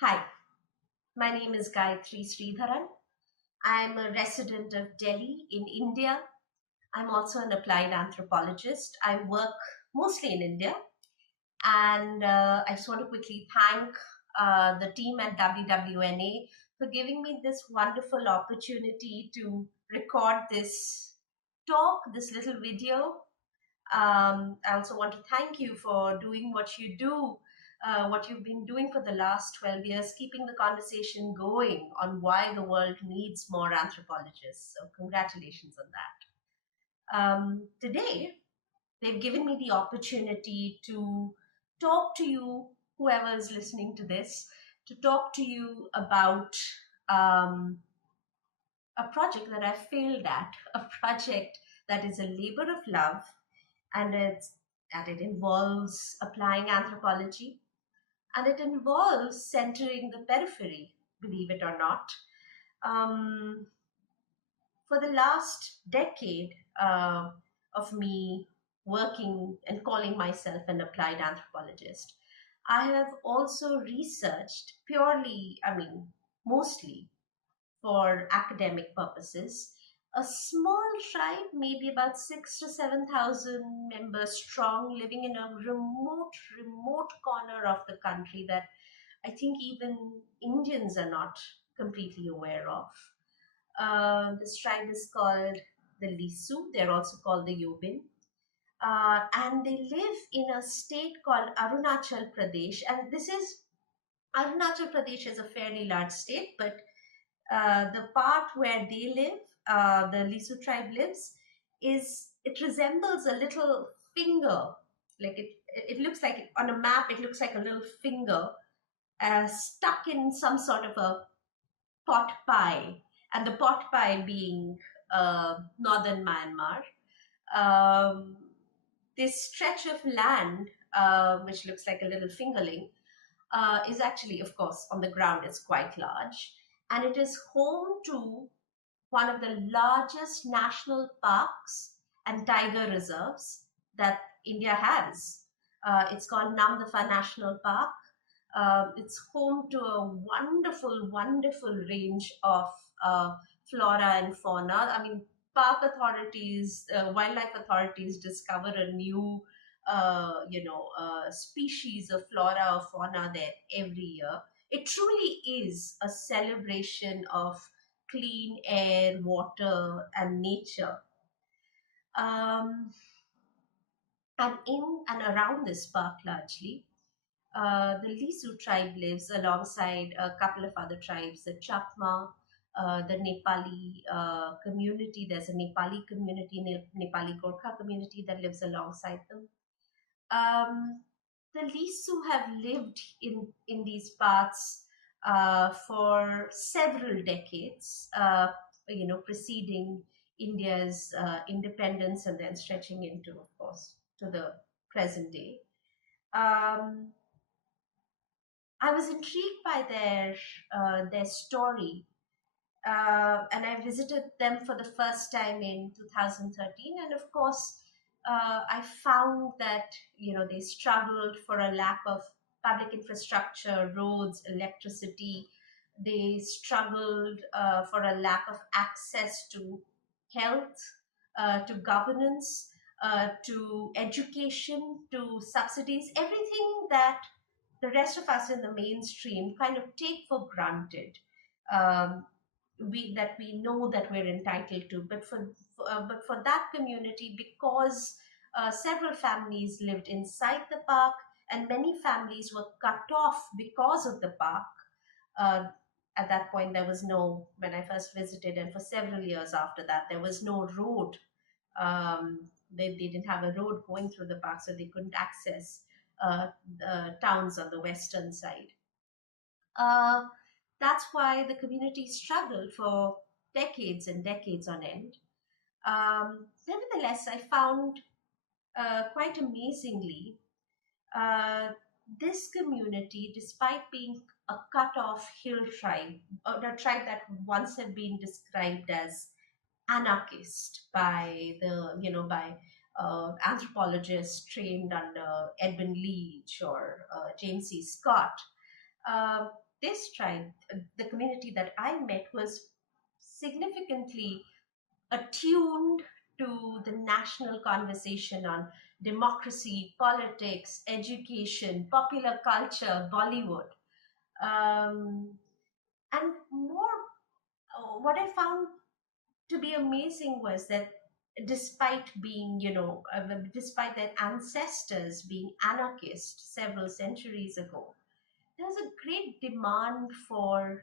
Hi, my name is Gayathri Sreedharan. I'm a resident of Delhi in India. I'm also an applied anthropologist. I work mostly in India. And I just want to quickly thank the team at WWNA for giving me this wonderful opportunity to record this talk, this little video. I also want to thank you for doing what you do, what you've been doing for the last 12 years, keeping the conversation going on why the world needs more anthropologists. So, congratulations on that. Today, they've given me the opportunity to talk to you, whoever is listening to this, to talk to you about um, a project that I failed at, a project that is a labor of love and it involves applying anthropology and it involves centering the periphery, believe it or not. Um, for the last decade of me working and calling myself an applied anthropologist, I have also researched purely, mostly for academic purposes. A small tribe, maybe about 6 to 7,000 members strong, living in a remote corner of the country that I think even Indians are not completely aware of. This tribe is called the Lisu. They're also called the Yobin. And they live in a state called Arunachal Pradesh. And Arunachal Pradesh is a fairly large state, but the part where they live, the Lisu tribe lives, it resembles a little finger. Like it looks like on a map, it looks like a little finger stuck in some sort of a pot pie, and the pot pie being northern Myanmar. Um, this stretch of land, which looks like a little fingerling, is actually, of course, on the ground, it's quite large. And it is home to one of the largest national parks and tiger reserves that India has. It's called Namdapha National Park. It's home to a wonderful range of flora and fauna. I mean, park authorities, wildlife authorities discover a new, species of flora or fauna there every year. It truly is a celebration of clean air, water, and nature. Um, and in and around this park, largely, the Lisu tribe lives alongside a couple of other tribes, the Chakma, the Nepali community. There's a Nepali community, Nepali Gorkha community that lives alongside them. Um, the Lisu have lived in these parts for several decades, preceding India's independence and then stretching into, of course, to the present day. Um, I was intrigued by their story, and I visited them for the first time in 2013. And of course, I found that they struggled for a lack of public infrastructure, roads, electricity. They struggled for a lack of access to health, to governance, to education, to subsidies, everything that the rest of us in the mainstream kind of take for granted. Um, we know that we're entitled to, but for that community, because several families lived inside the park and many families were cut off because of the park. Uh, at that point, there was no, when I first visited, and for several years after that, there was no road. They didn't have a road going through the park, so they couldn't access the towns on the western side. Uh, that's why the community struggled for decades and decades on end. Nevertheless, I found quite amazingly uh, this community, despite being a cut-off hill tribe, a tribe that once had been described as anarchist by anthropologists trained under Edwin Leach or James C. Scott. this tribe, the community that I met, was significantly attuned to the national conversation on democracy, politics, education, popular culture, Bollywood. Um, and more, what I found to be amazing was that despite being, despite their ancestors being anarchists several centuries ago, there's a great demand for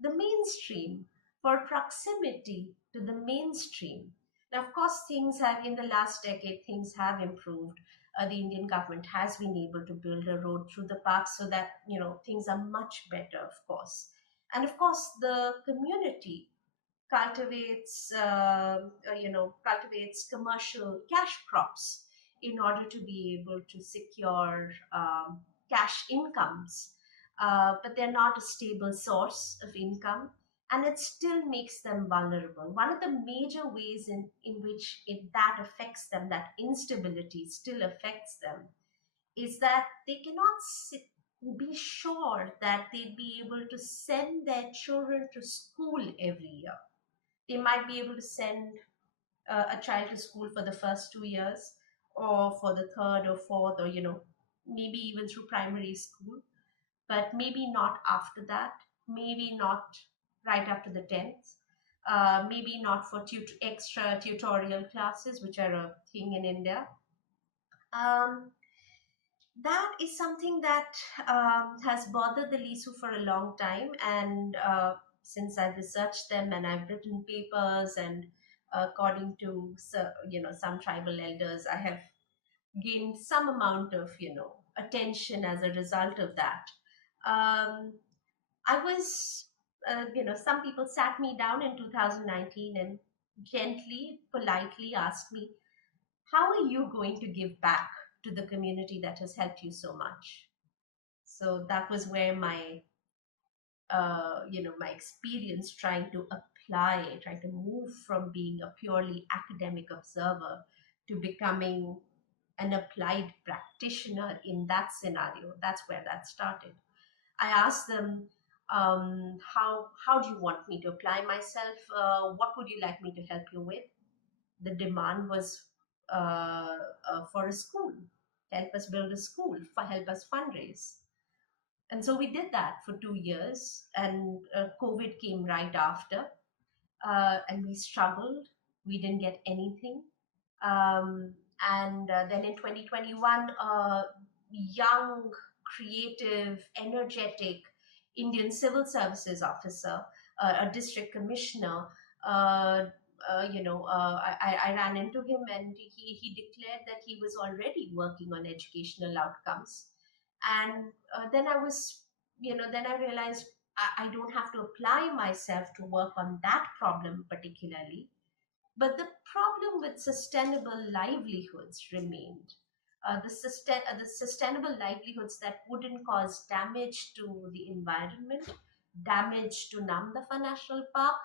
the mainstream, for proximity to the mainstream. Now, of course, things have, in the last decade, things have improved. The Indian government has been able to build a road through the park so that, things are much better, of course. And of course, the community cultivates commercial cash crops in order to be able to secure cash incomes, but they're not a stable source of income, and it still makes them vulnerable. One of the major ways in which that affects them, that instability still affects them, is that they cannot be sure that they'd be able to send their children to school every year. They might be able to send a child to school for the first 2 years, or for the third or fourth, or maybe even through primary school, but maybe not after that, maybe not right after the 10th, maybe not for extra tutorial classes, which are a thing in India. um, that is something that has bothered the Lisu for a long time. And since I've researched them and I've written papers, and according to some tribal elders, I have gained some amount of attention as a result of that. Um, I was, some people sat me down in 2019 and gently, politely asked me, how are you going to give back to the community that has helped you so much? So that was where my experience trying to move from being a purely academic observer to becoming an applied practitioner in that scenario. That's where that started. I asked them, how do you want me to apply myself? What would you like me to help you with? The demand was for a school. Help us build a school, help us fundraise. And so we did that for 2 years, and COVID came right after, and we struggled. We didn't get anything. Um, and then in 2021, a young, creative, energetic Indian civil services officer, a district commissioner, uh, I ran into him, and he declared that he was already working on educational outcomes. And then then I realized I don't have to apply myself to work on that problem particularly, but the problem with sustainable livelihoods remained. The sustainable livelihoods that wouldn't cause damage to the environment, damage to Namdapha National Park,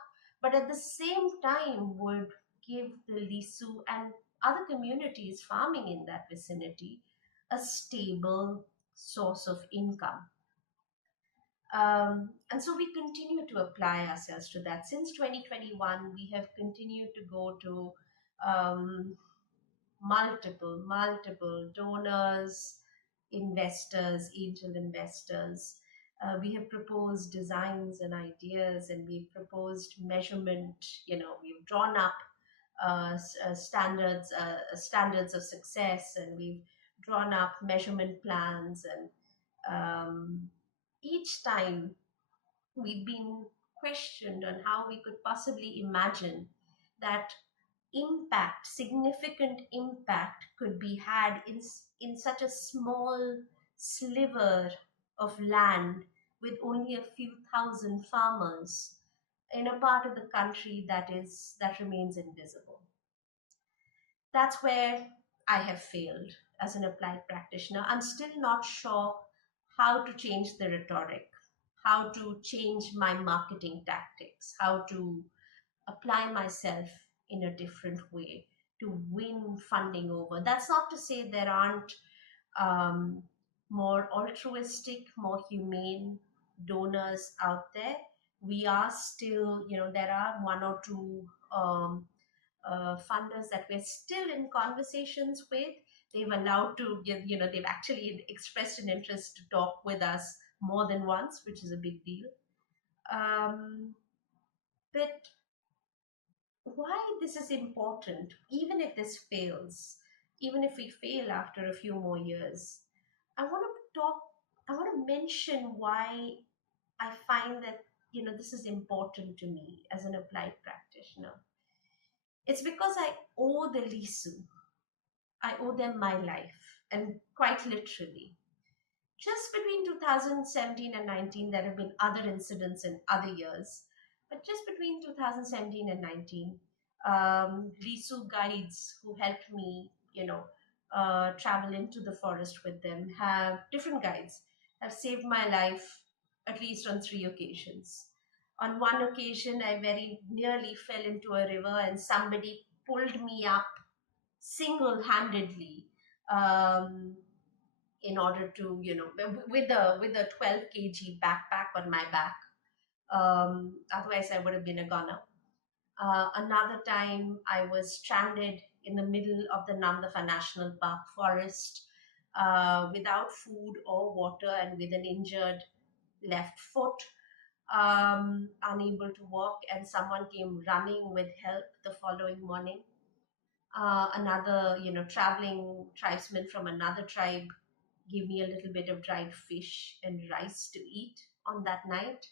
but at the same time would give the Lisu and other communities farming in that vicinity a stable source of income. And so we continue to apply ourselves to that. Since 2021, we have continued to go to um, multiple donors, investors, angel investors. We have proposed designs and ideas, and we've proposed measurement. We've drawn up standards of success, and we've drawn up measurement plans. And each time we've been questioned on how we could possibly imagine that significant impact could be had in such a small sliver of land with only a few thousand farmers in a part of the country that remains invisible. That's where I have failed as an applied practitioner. I'm still not sure how to change the rhetoric, how to change my marketing tactics, how to apply myself in a different way to win funding over. That's not to say there aren't um, more altruistic, more humane donors out there. We are still, there are one or two funders that we're still in conversations with. They've allowed to give, they've actually expressed an interest to talk with us more than once, which is a big deal. But why this is important, even if this fails, even if we fail after a few more years, I want to talk, I want to mention why I find that, this is important to me as an applied practitioner. It's because I owe the Lisu. I owe them my life, and quite literally. Just between 2017 and 19, there have been other incidents in other years, but just between 2017 and 19, Lisu guides who helped me, travel into the forest with them, have different guides, have saved my life at least on 3 occasions. On one occasion, I very nearly fell into a river and somebody pulled me up single-handedly, um, in order to, with a 12 kg backpack on my back. Otherwise, I would have been a goner. Another time, I was stranded in the middle of the Nandafa National Park forest, without food or water and with an injured left foot, unable to walk, and someone came running with help the following morning. Another, traveling tribesman from another tribe gave me a little bit of dried fish and rice to eat on that night.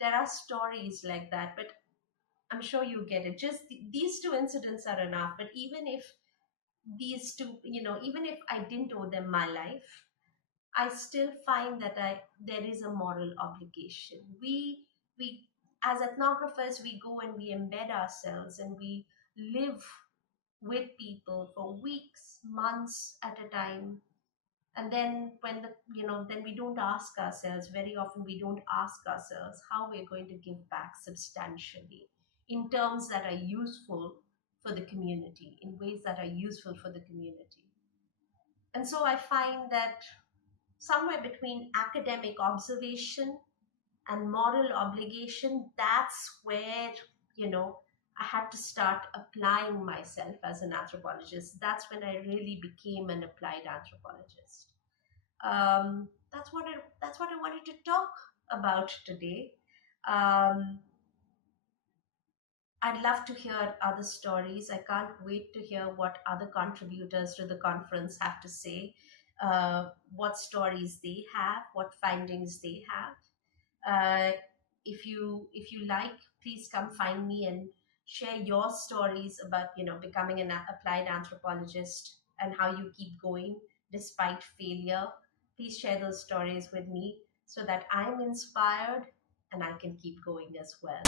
There are stories like that, but I'm sure you get it. Just these two incidents are enough. But even if these two, even if I didn't owe them my life, I still find that there is a moral obligation. We as ethnographers, we go and we embed ourselves and we live with people for weeks, months at a time. And then when then we don't ask ourselves, very often we don't ask ourselves how we're going to give back substantially in terms that are useful for the community, in ways that are useful for the community. And so I find that somewhere between academic observation and moral obligation, that's where, I had to start applying myself as an anthropologist. That's when I really became an applied anthropologist. That's what I wanted to talk about today. Um, I'd love to hear other stories. I can't wait to hear what other contributors to the conference have to say, what stories they have, what findings they have. If you like, please come find me and share your stories about becoming an applied anthropologist and how you keep going despite failure. Please share those stories with me so that I'm inspired and I can keep going as well.